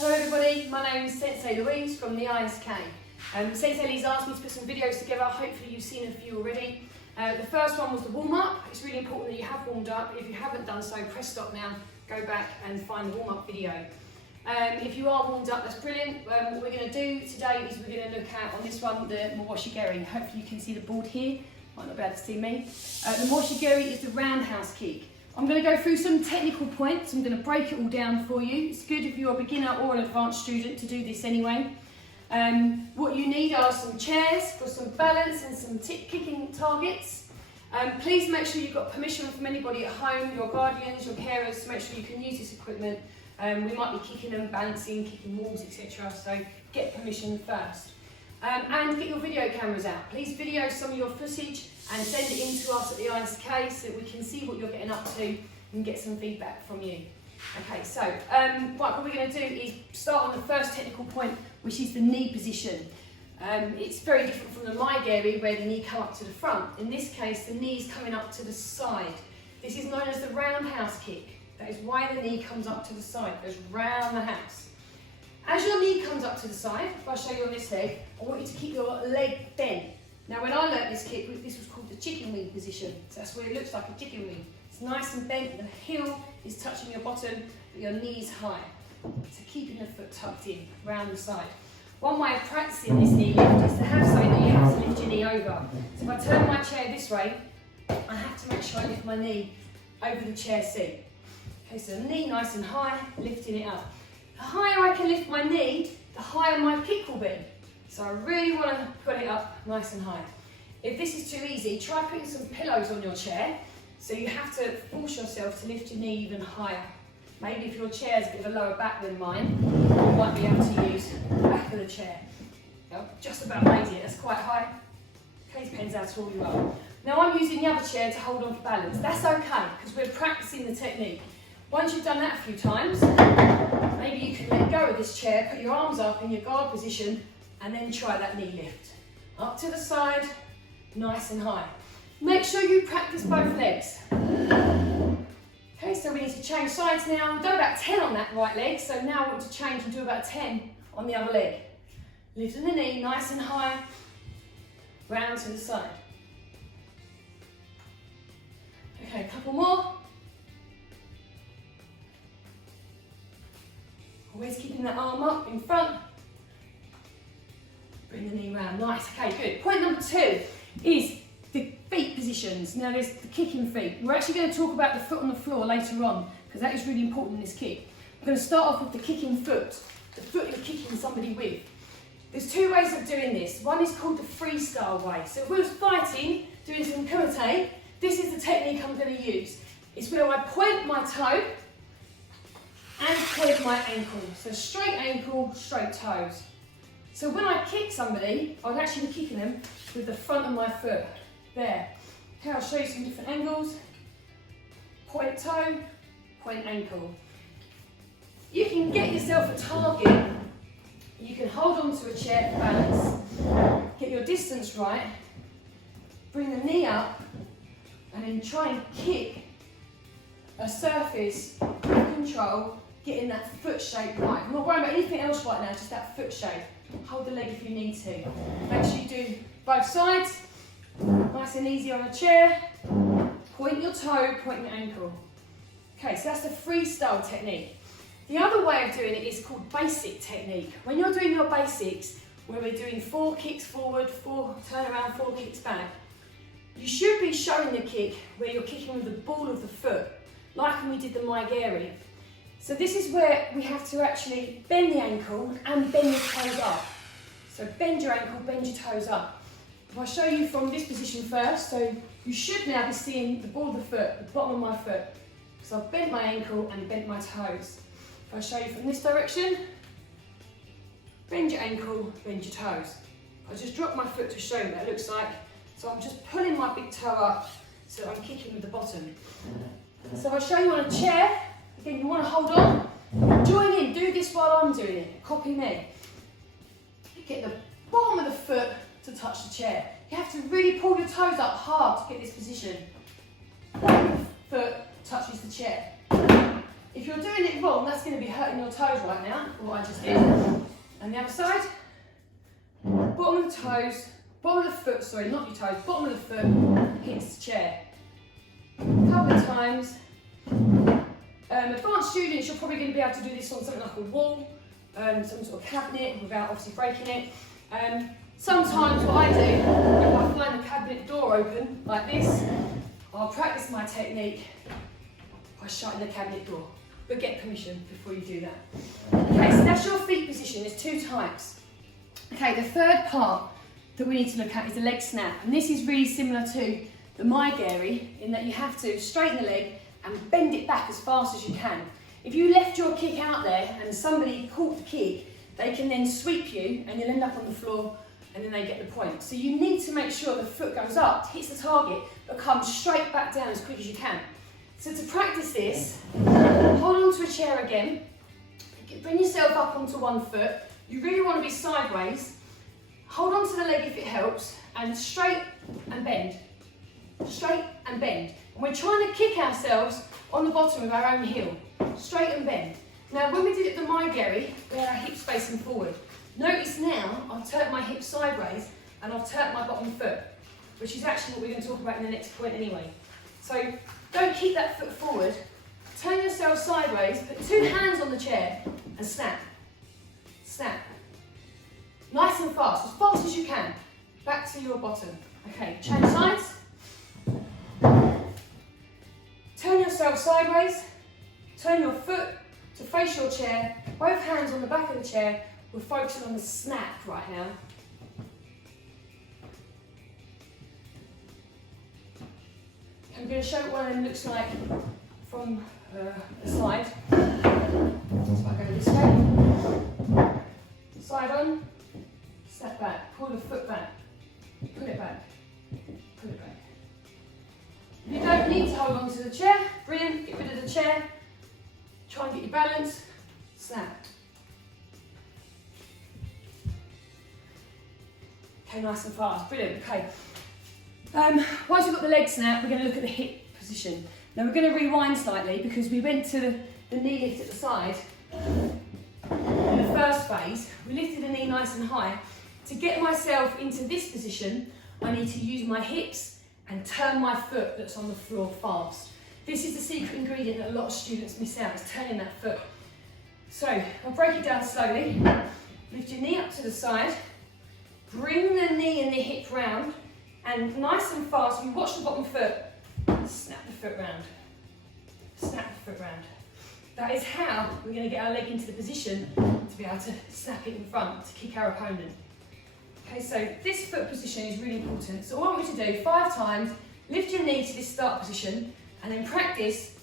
Hello everybody, my name is Sensei Louise from the ISK. Sensei Louise asked me to put some videos together, hopefully you've seen a few already. The first one was the warm-up. It's really important that you have warmed up. If you haven't done so, press stop now, go back and find the warm-up video. If you are warmed up, that's brilliant. What we're going to do today is we're going to look at, on this one, the Mawashi-Geri. Hopefully you can see the board here, might not be able to see me. The Mawashi-Geri is the roundhouse kick. I'm going to go through some technical points. I'm going to break it all down for you. It's good if you're a beginner or an advanced student to do this anyway. What you need are some chairs for some balance and some kicking targets. Please make sure you've got permission from anybody at home, your guardians, your carers, to make sure you can use this equipment. We might be kicking them, balancing, kicking walls, etc. So get permission first. And get your video cameras out. Please video some of your footage and send it in to us at the ISK so that we can see what you're getting up to and get some feedback from you. Okay, so what we're going to do is start on the first technical point, which is the knee position. It's very different from the Mawashi-Geri where the knee comes up to the front. In this case, the knee is coming up to the side. This is known as the roundhouse kick. That is why the knee comes up to the side, it goes round the house. As your knee comes up to the side, if I show you on this leg, I want you to keep your leg bent. Now when I learnt this kick, this was called the chicken wing position. So that's where it looks like a chicken wing. It's nice and bent, the heel is touching your bottom, but your knee's high. So keeping the foot tucked in, round the side. One way of practicing this knee lift is to have something that you have to lift your knee over. So if I turn my chair this way, I have to make sure I lift my knee over the chair seat. Okay, so the knee nice and high, lifting it up. The higher I can lift my knee, the higher my kick will be. So I really want to put it up nice and high. If this is too easy, try putting some pillows on your chair. So you have to force yourself to lift your knee even higher. Maybe if your chair is a bit of a lower back than mine, you might be able to use the back of the chair. Just about made it, that's quite high. Okay, depends how tall you are. Now I'm using the other chair to hold on for balance. That's okay, because we're practicing the technique. Once you've done that a few times, maybe you can let go of this chair, put your arms up in your guard position, and then try that knee lift. Up to the side, nice and high. Make sure you practice both legs. Okay, so we need to change sides now. We've done about 10 on that right leg, so now I want to change and do about 10 on the other leg. Lifting the knee, nice and high, round to the side. Okay, a couple more. Always keeping that arm up in front. Bring the knee round, nice, okay, good. Point number 2 is the feet positions. Now there's the kicking feet. We're actually going to talk about the foot on the floor later on, because that is really important in this kick. I'm going to start off with the kicking foot, the foot you're kicking somebody with. There's 2 ways of doing this. One is called the freestyle way. So if we was fighting, doing some karate, this is the technique I'm going to use. It's where I point my toe and point my ankle. So straight ankle, straight toes. So when I kick somebody, I'll actually be kicking them with the front of my foot. There. Okay, I'll show you some different angles. Point toe, point ankle. You can get yourself a target. You can hold on to a chair for balance. Get your distance right. Bring the knee up and then try and kick a surface with control, getting that foot shape right. I'm not worrying about anything else right now, just that foot shape. Hold the leg if you need to. Make sure you do both sides. Nice and easy on a chair. Point your toe, point your ankle. Okay, so that's the freestyle technique. The other way of doing it is called basic technique. When you're doing your basics, where we're doing 4 kicks forward, 4 turn around, 4 kicks back, you should be showing the kick where you're kicking with the ball of the foot, like when we did the Mawashi-Geri. So this is where we have to actually bend the ankle and bend your toes up. So bend your ankle, bend your toes up. If I show you from this position first, so you should now be seeing the ball of the foot, the bottom of my foot. So I've bent my ankle and bent my toes. If I show you from this direction, bend your ankle, bend your toes. I just drop my foot to show you what that looks like. So I'm just pulling my big toe up so I'm kicking with the bottom. So I'll show you on a chair. Again, you want to hold on, join in, do this while I'm doing it, copy me. Get the bottom of the foot to touch the chair. You have to really pull your toes up hard to get this position. Foot touches the chair. If you're doing it wrong, that's going to be hurting your toes right now, what I just did. And the other side, bottom of the toes, bottom of the foot, sorry, not your toes, bottom of the foot hits the chair. A couple of times. Advanced students, you're probably going to be able to do this on something like a wall, some sort of cabinet without obviously breaking it. Sometimes what I do, if I find the cabinet door open like this, I'll practice my technique by shutting the cabinet door, but get permission before you do that. Okay, so that's your feet position. There's two types. Okay, the third part that we need to look at is the leg snap, and this is really similar to the Mawashi-Geri in that you have to straighten the leg and bend it back as fast as you can. If you left your kick out there and somebody caught the kick, they can then sweep you and you'll end up on the floor and then they get the point. So you need to make sure the foot goes up, hits the target, but comes straight back down as quick as you can. So to practice this, hold on to a chair again, bring yourself up onto one foot. You really want to be sideways. Hold on to the leg if it helps, and straight and bend. Straight and bend. And we're trying to kick ourselves on the bottom of our own heel. Straight and bend. Now when we did it the Mawashi-Geri, we had our hips facing forward. Notice now I've turned my hips sideways and I've turned my bottom foot, which is actually what we're going to talk about in the next point anyway. So don't keep that foot forward. Turn yourself sideways, put two hands on the chair and snap. Snap. Nice and fast as you can. Back to your bottom. Okay, change sides. Turn yourself sideways. Turn your foot to face your chair. Both hands on the back of the chair. We're focusing on the snap right now. I'm going to show what one of them looks like from the side. So I go this way. Side on. Step back. Pull the foot back. Put it back. Put it back. You don't need to hold on to the chair. Brilliant. Get rid of the chair. Try and get your balance. Snap. Okay, nice and fast. Brilliant. Okay. Once we've got the leg snap, we're going to look at the hip position. Now we're going to rewind slightly because we went to the knee lift at the side. In the first phase, we lifted the knee nice and high. To get myself into this position, I need to use my hips and turn my foot that's on the floor fast. This is the secret ingredient that a lot of students miss out, is turning that foot. So I'll break it down slowly. Lift your knee up to the side. Bring the knee and the hip round. And nice and fast, you watch the bottom foot, snap the foot round. Snap the foot round. That is how we're going to get our leg into the position to be able to snap it in front, to kick our opponent. Okay, so this foot position is really important. So all I want you to do, 5 times, lift your knee to this start position, and then practice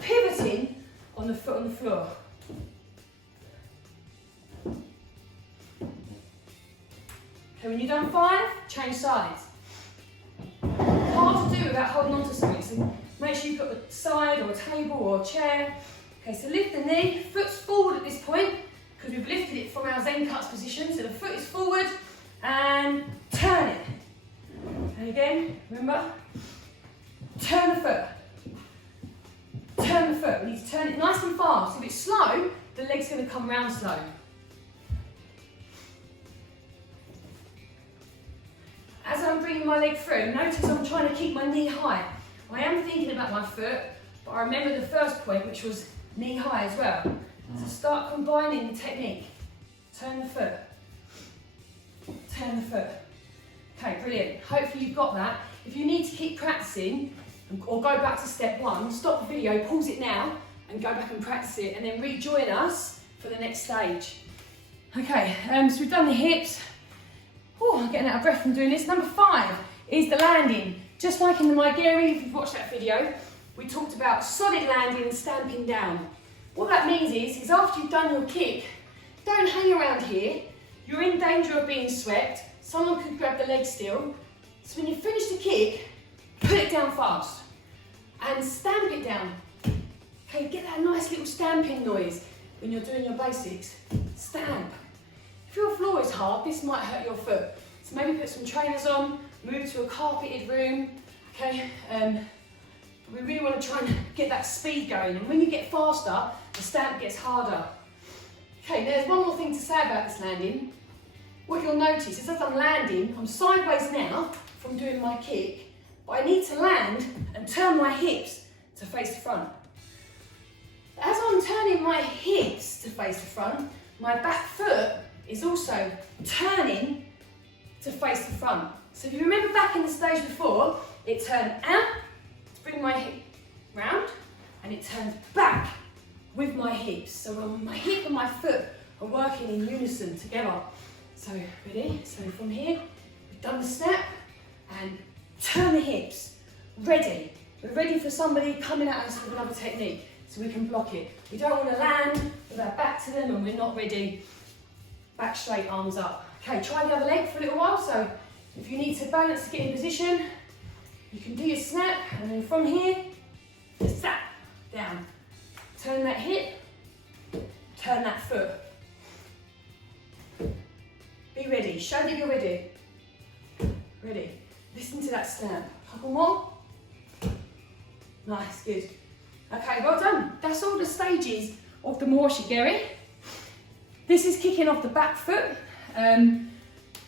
pivoting on the foot on the floor. Okay, when you've done 5, change sides. Hard to do without holding on to something, so make sure you've got the side or a table or a chair. Okay, so lift the knee, foot's forward at this point, because we've lifted it from our Zen cuts position, so the foot is forward, and turn it. And again, remember, turn the foot. Turn the foot. We need to turn it nice and fast. If it's slow, the leg's going to come round slow. As I'm bringing my leg through, notice I'm trying to keep my knee high. I am thinking about my foot, but I remember the first point, which was knee high as well. So start combining the technique. Turn the foot. Turn the foot. Okay, brilliant. Hopefully you've got that. If you need to keep practicing, or go back to step 1, stop the video, pause it now, and go back and practice it, and then rejoin us for the next stage. Okay, so we've done the hips. Oh, I'm getting out of breath from doing this. Number 5 is the landing. Just like in the Mawashi-Geri, if you've watched that video, we talked about solid landing and stamping down. What that means is after you've done your kick, don't hang around here. You're in danger of being swept. Someone could grab the leg still. So when you finish the kick, put it down fast and stamp it down. Okay, get that nice little stamping noise when you're doing your basics. Stamp. If your floor is hard, this might hurt your foot. So maybe put some trainers on, move to a carpeted room. Okay, we really want to try and get that speed going. And when you get faster the stamp gets harder. Okay, there's one more thing to say about this landing. What you'll notice is as I'm landing, I'm sideways now from doing my kick, but I need to land and turn my hips to face the front. As I'm turning my hips to face the front, my back foot is also turning to face the front. So if you remember back in the stage before, it turned out to bring my hip round, and it turns back with my hips. So my hip and my foot are working in unison together. So ready? So from here, we've done the step and turn the hips. Ready. We're ready for somebody coming at us with another technique so we can block it. We don't want to land with our back to them and we're not ready. Back straight, arms up. Okay, try the other leg for a little while. So if you need to balance to get in position, you can do your snap and then from here, snap, down. Turn that hip, turn that foot. Be ready, show that you're ready. Ready. Listen to that snap. Couple more. Nice, good. Okay, well done. That's all the stages of the Mawashi-Geri. This is kicking off the back foot.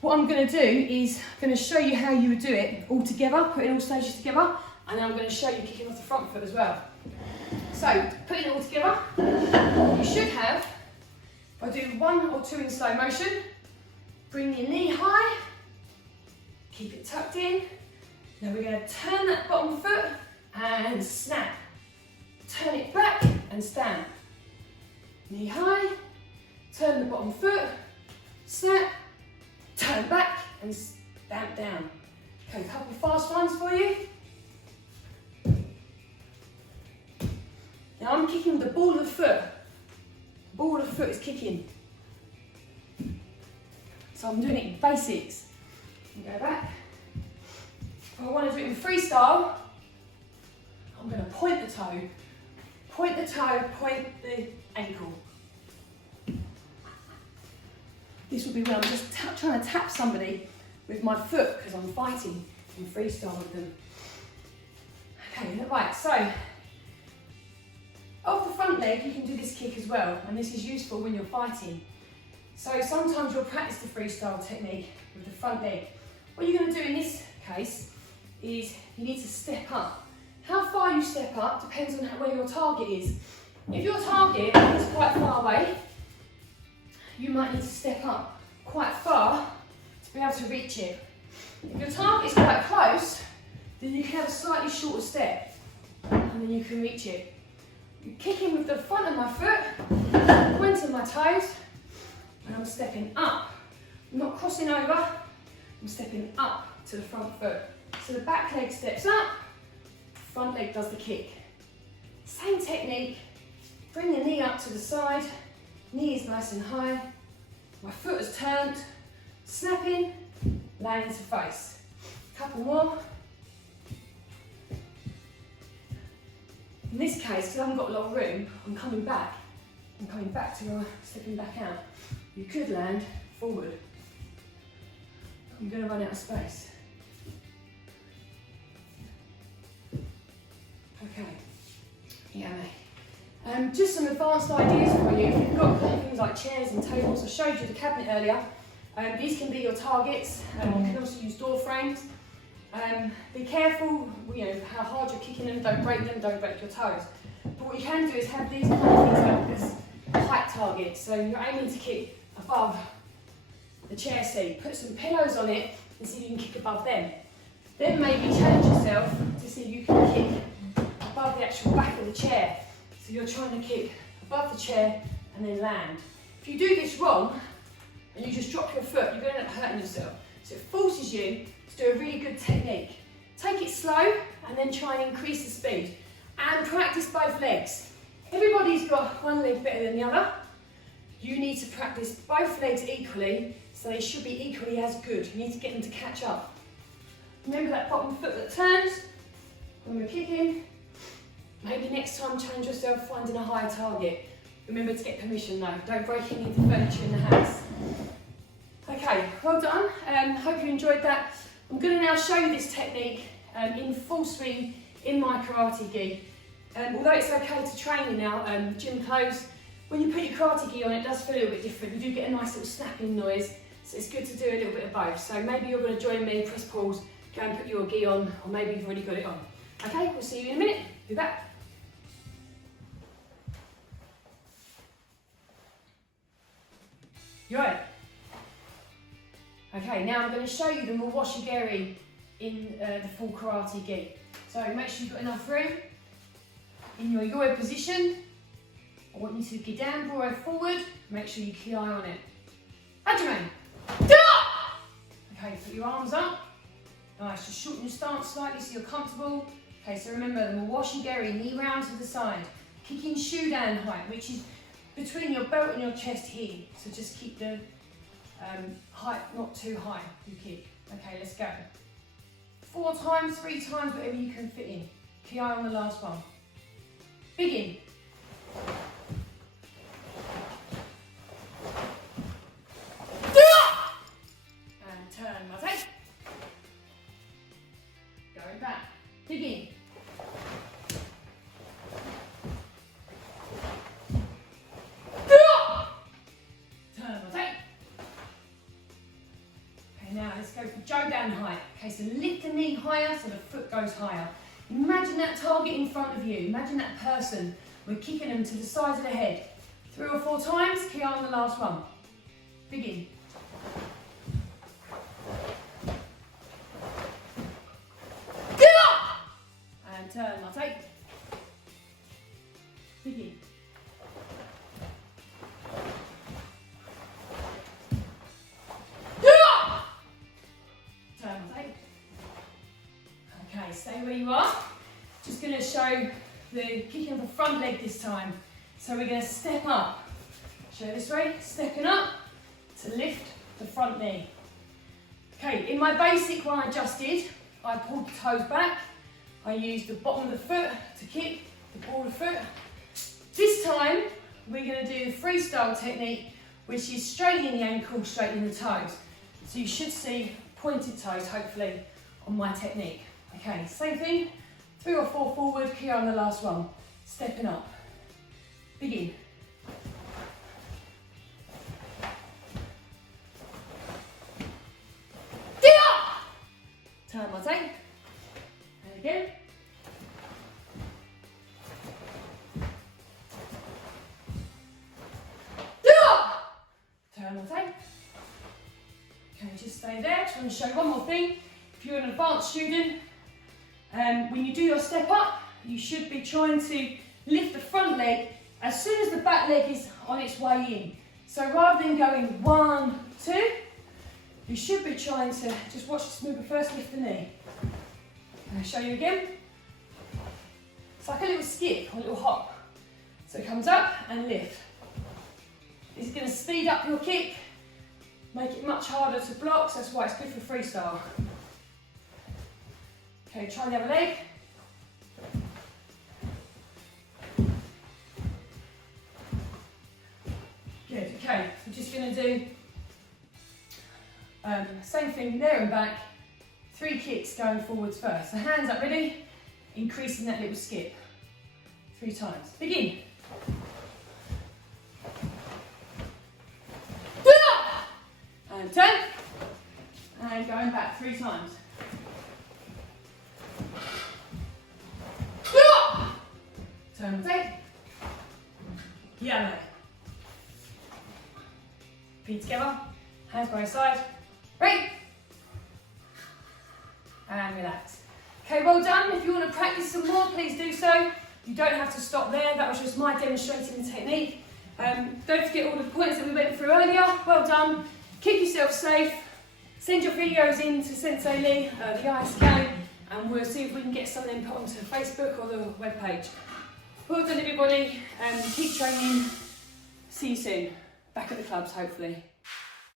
What I'm going to do is I'm going to show you how you would do it all together, putting all stages together, and then I'm going to show you kicking off the front foot as well. So, putting it all together, you should have, if I do 1 or 2 in slow motion, bring your knee high, keep it tucked in. Now we're going to turn that bottom foot and snap. Turn it back and stamp. Knee high, turn the bottom foot, snap, turn back and stamp down. Okay, a couple of fast ones for you. Now I'm kicking with the ball of the foot. The ball of the foot is kicking. So I'm doing it in basics. Go back. If I want to do it in freestyle, I'm going to point the toe, point the ankle. This will be when I'm just trying to tap somebody with my foot because I'm fighting in freestyle with them. Okay, right, so off the front leg you can do this kick as well, and this is useful when you're fighting. So sometimes you'll practice the freestyle technique with the front leg. What you're going to do in this case is you need to step up. How far you step up depends on where your target is. If your target is quite far away, you might need to step up quite far to be able to reach it. If your target is quite close, then you can have a slightly shorter step and then you can reach it. You're kicking with the front of my foot, pointing my toes, and I'm stepping up. I'm not crossing over, I'm stepping up to the front foot. So the back leg steps up, front leg does the kick. Same technique, bring the knee up to the side, knee is nice and high, my foot is turned, snapping, landing to face. Couple more. In this case, because I haven't got a lot of room, I'm coming back to stepping back out. You could land forward. I'm going to run out of space. Okay, yeah, mate. Just some advanced ideas for you. If you've got things like chairs and tables, I showed you the cabinet earlier. These can be your targets. You can also use door frames. Be careful, how hard you're kicking them. Don't break them. Don't break your toes. But what you can do is have these kind of things as height targets. So you're aiming to kick above the chair seat. Put some pillows on it and see if you can kick above them. Then maybe challenge yourself to see if you can kick above the actual back of the chair. So you're trying to kick above the chair and then land. If you do this wrong and you just drop your foot, you're going to end up hurting yourself. So it forces you to do a really good technique. Take it slow and then try and increase the speed. And practice both legs. Everybody's got one leg better than the other. You need to practice both legs equally, so they should be equally as good. You need to get them to catch up. Remember that bottom foot that turns when we're kicking. Maybe next time challenge yourself finding a higher target. Remember to get permission though. Don't break any of the furniture in the house. Okay, well done. Hope you enjoyed that. I'm going to now show you this technique in full swing in my karate gi. Although it's okay to train in our gym clothes, when you put your karate gi on, it does feel a little bit different. You do get a nice little snapping noise, so it's good to do a little bit of both. So maybe you're going to join me, press pause, go and put your gi on, or maybe you've already got it on. Okay, we'll see you in a minute. Be back. You right? Okay, now I'm going to show you the Mawashi-Geri in the full karate gi. So make sure you've got enough room. In your yo-yo position, I want you to get down, draw forward, make sure you ki on it. Hajime! Okay, put your arms up. Nice, just shorten your stance slightly so you're comfortable. Okay, so remember the Mawashi-Geri, knee round to the side. Kicking shudan height, which is between your belt and your chest here. So just keep the height not too high, you kick. Okay, let's go. 4 times, 3 times, whatever you can fit in. Ki on the last one. Begin. And turn, mate. Going back. Begin. Turn, mate. Okay, now let's go for Jodan height. Okay, so lift the knee higher so the foot goes higher. Imagine that target in front of you. Imagine that person. We're kicking them to the sides of the head. 3 or 4 times. Ki on the last one. Begin. And turn, mate. Begin. Turn, mate. Okay, stay where you are. Just going to show the kicking of the front leg this time. So we're going to step up. Show this way, stepping up to lift the front knee. Okay, in my basic one I just did, I pulled the toes back. I used the bottom of the foot to kick, the ball of the foot. This time we're going to do the freestyle technique, which is straightening the ankle, straightening the toes. So you should see pointed toes, hopefully, on my technique. Okay, same thing, 3 or 4 forward, ki on the last one, stepping up. Begin. Turn, mate. And again. Turn, mate. Okay, just stay there. Just want to show you one more thing. If you're an advanced student, when you do your step up, you should be trying to lift the front leg as soon as the back leg is on its way in. So rather than going 1, 2, you should be trying to just watch this movement first, lift the knee. I'll show you again. It's like a little skip, a little hop. So it comes up and lift. This is going to speed up your kick, make it much harder to block, so that's why it's good for freestyle. Okay, try the other leg. Good, okay, so we're just going to do same thing there and back, 3 kicks going forwards first. So hands up, ready? Increasing that little skip. 3 times. Begin. And turn. And going back 3 times. Turn and take. Yeah, mate. Feet together. Hands by your side. Ready? And relax. Okay, well done. If you want to practice some more, please do so. You don't have to stop there. That was just my demonstrating the technique. Don't forget all the points that we went through earlier. Well done. Keep yourself safe. Send your videos in to Sensei Lee, the ISK, and we'll see if we can get some of them put onto Facebook or the webpage. Well done, everybody. Keep training. See you soon. Back at the clubs, hopefully.